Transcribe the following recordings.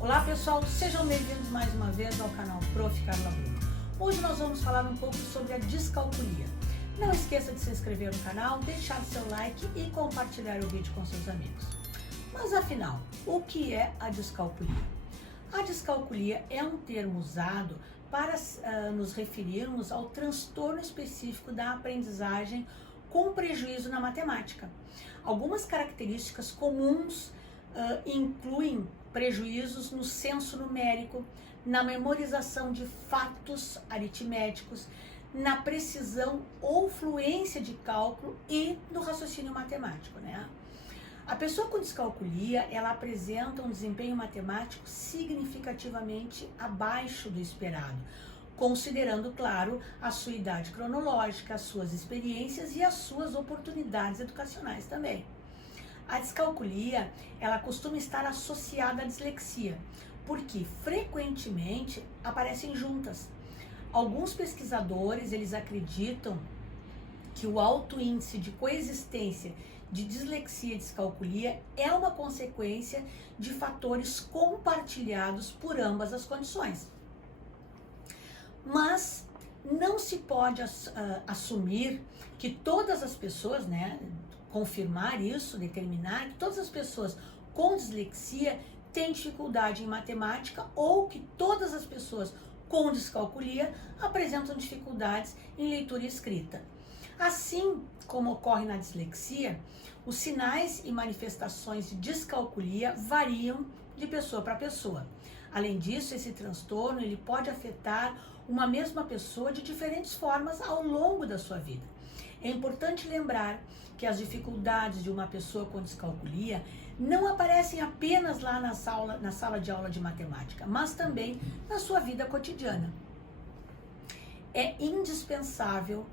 Olá pessoal, sejam bem-vindos mais uma vez ao canal Prof. Carla Bruno. Hoje nós vamos falar um pouco sobre a descalculia. Não esqueça de se inscrever no canal, deixar seu like e compartilhar o vídeo com seus amigos. Mas afinal, o que é a descalculia? A descalculia é um termo usado para nos referirmos ao transtorno específico da aprendizagem com prejuízo na matemática. Algumas características comuns incluem prejuízos no senso numérico, na memorização de fatos aritméticos, na precisão ou fluência de cálculo e no raciocínio matemático, né? A pessoa com descalculia, ela apresenta um desempenho matemático significativamente abaixo do esperado, considerando, claro, a sua idade cronológica, as suas experiências e as suas oportunidades educacionais também. A descalculia, ela costuma estar associada à dislexia, porque frequentemente aparecem juntas. Alguns pesquisadores, eles acreditam que o alto índice de coexistência de dislexia e descalculia é uma consequência de fatores compartilhados por ambas as condições. Mas não se pode assumir que todas as pessoas, né, confirmar isso, determinar que todas as pessoas com dislexia têm dificuldade em matemática ou que todas as pessoas com descalculia apresentam dificuldades em leitura e escrita. Assim como ocorre na dislexia, os sinais e manifestações de descalculia variam de pessoa para pessoa. Além disso, esse transtorno ele pode afetar uma mesma pessoa de diferentes formas ao longo da sua vida. É importante lembrar que as dificuldades de uma pessoa com descalculia não aparecem apenas lá na sala de aula de matemática, mas também na sua vida cotidiana. É indispensável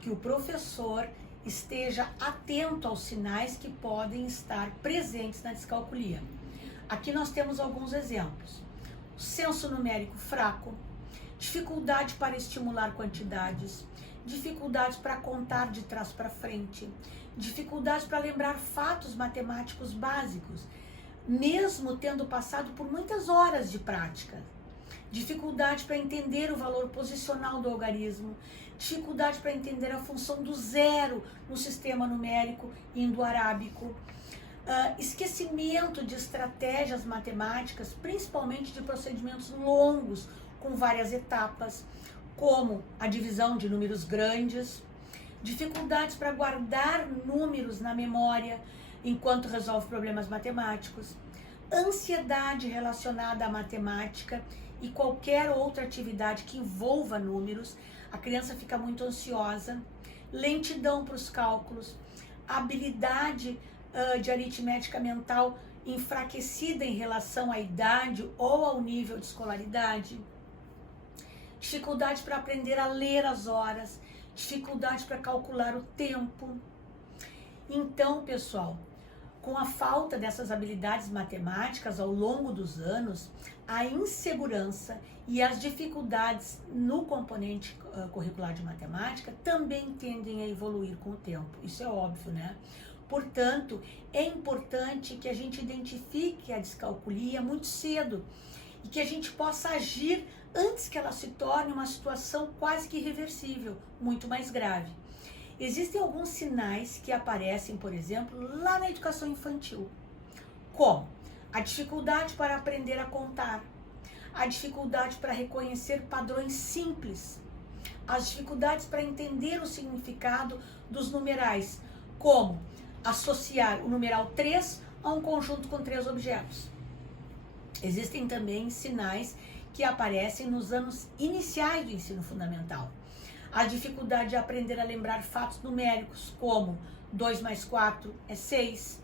que o professor esteja atento aos sinais que podem estar presentes na descalculia. Aqui nós temos alguns exemplos. Senso numérico fraco, dificuldade para estimular quantidades, dificuldades para contar de trás para frente, dificuldades para lembrar fatos matemáticos básicos, mesmo tendo passado por muitas horas de prática, dificuldade para entender o valor posicional do algarismo, dificuldade para entender a função do zero no sistema numérico indo-arábico, esquecimento de estratégias matemáticas, principalmente de procedimentos longos com várias etapas, como a divisão de números grandes, dificuldades para guardar números na memória enquanto resolve problemas matemáticos, ansiedade relacionada à matemática e qualquer outra atividade que envolva números, a criança fica muito ansiosa, lentidão para os cálculos, habilidade de aritmética mental enfraquecida em relação à idade ou ao nível de escolaridade, dificuldade para aprender a ler as horas, dificuldade para calcular o tempo. Então, pessoal, com a falta dessas habilidades matemáticas ao longo dos anos, a insegurança e as dificuldades no componente curricular de matemática também tendem a evoluir com o tempo. Isso é óbvio, né? Portanto, é importante que a gente identifique a descalculia muito cedo e que a gente possa agir antes que ela se torne uma situação quase que irreversível, muito mais grave. Existem alguns sinais que aparecem, por exemplo, lá na educação infantil, como a dificuldade para aprender a contar, a dificuldade para reconhecer padrões simples, as dificuldades para entender o significado dos numerais, como associar o numeral 3 a um conjunto com 3 objetos. Existem também sinais que aparecem nos anos iniciais do ensino fundamental. A dificuldade de aprender a lembrar fatos numéricos, como 2 mais 4 é 6.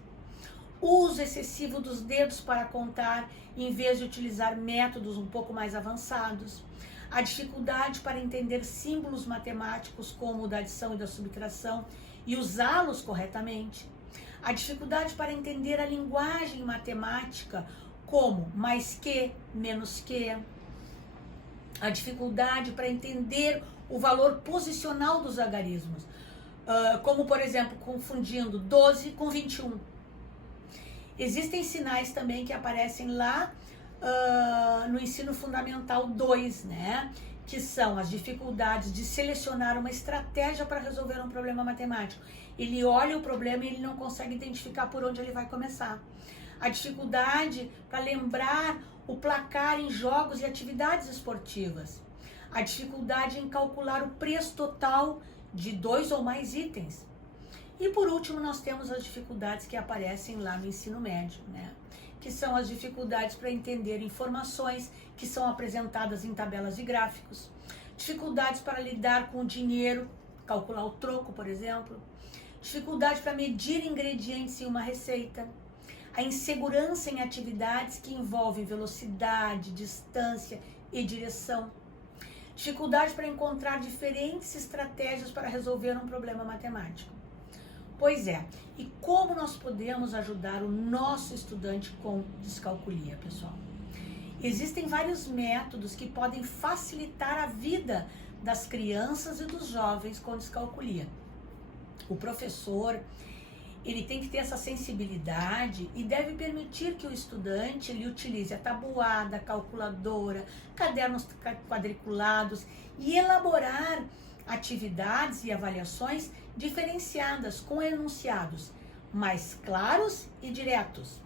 O uso excessivo dos dedos para contar, em vez de utilizar métodos um pouco mais avançados. A dificuldade para entender símbolos matemáticos, como o da adição e da subtração, e usá-los corretamente. A dificuldade para entender a linguagem matemática, como mais que, menos que. A dificuldade para entender o valor posicional dos algarismos, como, por exemplo, confundindo 12 com 21. Existem sinais também que aparecem lá no ensino fundamental 2, né? Que são as dificuldades de selecionar uma estratégia para resolver um problema matemático. Ele olha o problema e ele não consegue identificar por onde ele vai começar. A dificuldade para lembrar o placar em jogos e atividades esportivas. A dificuldade em calcular o preço total de 2 ou mais itens. E por último, nós temos as dificuldades que aparecem lá no ensino médio, né? Que são as dificuldades para entender informações que são apresentadas em tabelas e gráficos, dificuldades para lidar com o dinheiro, calcular o troco, por exemplo, dificuldade para medir ingredientes em uma receita, a insegurança em atividades que envolvem velocidade, distância e direção, dificuldade para encontrar diferentes estratégias para resolver um problema matemático. Pois é, e como nós podemos ajudar o nosso estudante com descalculia, pessoal? Existem vários métodos que podem facilitar a vida das crianças e dos jovens com descalculia. O professor, ele tem que ter essa sensibilidade e deve permitir que o estudante ele utilize a tabuada, a calculadora, cadernos quadriculados e elaborar atividades e avaliações diferenciadas com enunciados mais claros e diretos.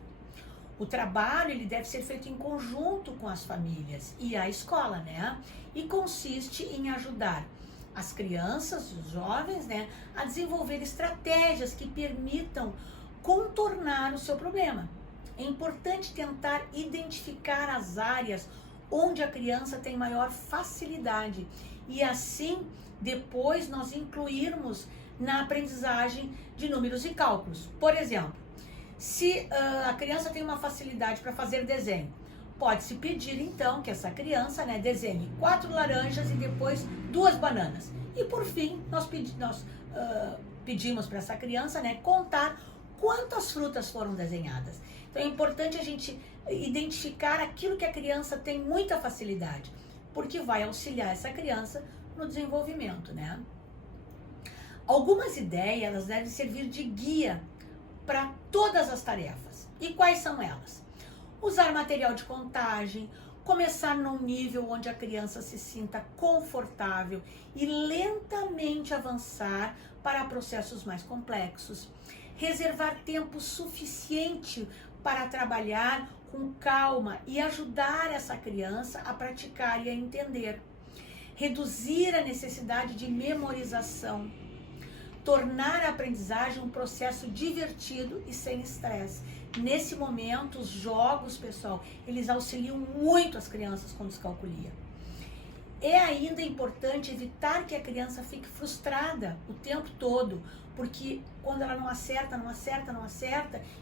O trabalho ele deve ser feito em conjunto com as famílias e a escola, né? E consiste em ajudar as crianças, os jovens, né, a desenvolver estratégias que permitam contornar o seu problema. É importante tentar identificar as áreas onde a criança tem maior facilidade e assim depois nós incluirmos na aprendizagem de números e cálculos. Por exemplo, se a criança tem uma facilidade para fazer desenho, pode-se pedir então que essa criança, né, desenhe 4 laranjas e depois 2 bananas. E por fim, nós pedimos para essa criança, né, contar quantas frutas foram desenhadas. Então é importante a gente identificar aquilo que a criança tem muita facilidade, porque vai auxiliar essa criança no desenvolvimento, né? Algumas ideias elas devem servir de guia para todas as tarefas. E quais são elas? Usar material de contagem, começar num nível onde a criança se sinta confortável e lentamente avançar para processos mais complexos. Reservar tempo suficiente para trabalhar com calma e ajudar essa criança a praticar e a entender. Reduzir a necessidade de memorização. Tornar a aprendizagem um processo divertido e sem estresse. Nesse momento, os jogos, pessoal, eles auxiliam muito as crianças com descalculia. É ainda importante evitar que a criança fique frustrada o tempo todo, porque quando ela não acerta,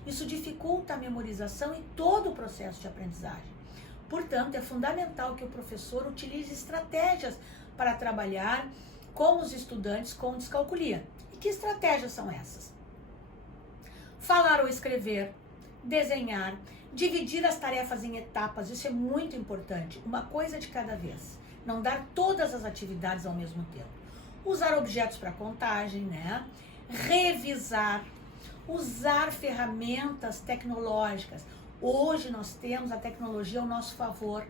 isso dificulta a memorização e todo o processo de aprendizagem. Portanto, é fundamental que o professor utilize estratégias para trabalhar com os estudantes com descalculia. E que estratégias são essas? Falar ou escrever, desenhar, dividir as tarefas em etapas, isso é muito importante, uma coisa de cada vez. Não dar todas as atividades ao mesmo tempo. Usar objetos para contagem, né? Revisar, usar ferramentas tecnológicas. Hoje nós temos a tecnologia ao nosso favor.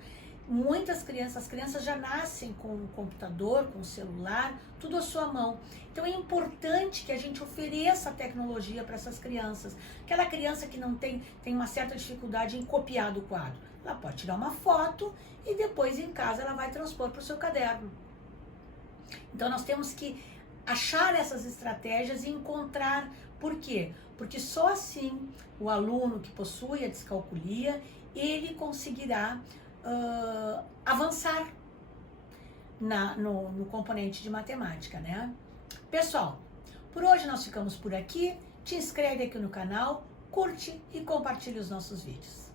Muitas crianças, as crianças já nascem com um computador, com um celular, tudo à sua mão. Então é importante que a gente ofereça a tecnologia para essas crianças. Aquela criança que não tem uma certa dificuldade em copiar do quadro, ela pode tirar uma foto e depois em casa ela vai transpor para o seu caderno. Então nós temos que achar essas estratégias e encontrar. Por quê? Porque só assim o aluno que possui a descalculia, ele conseguirá avançar no componente de matemática, né? Pessoal, por hoje nós ficamos por aqui. Te inscreve aqui no canal, curte e compartilhe os nossos vídeos.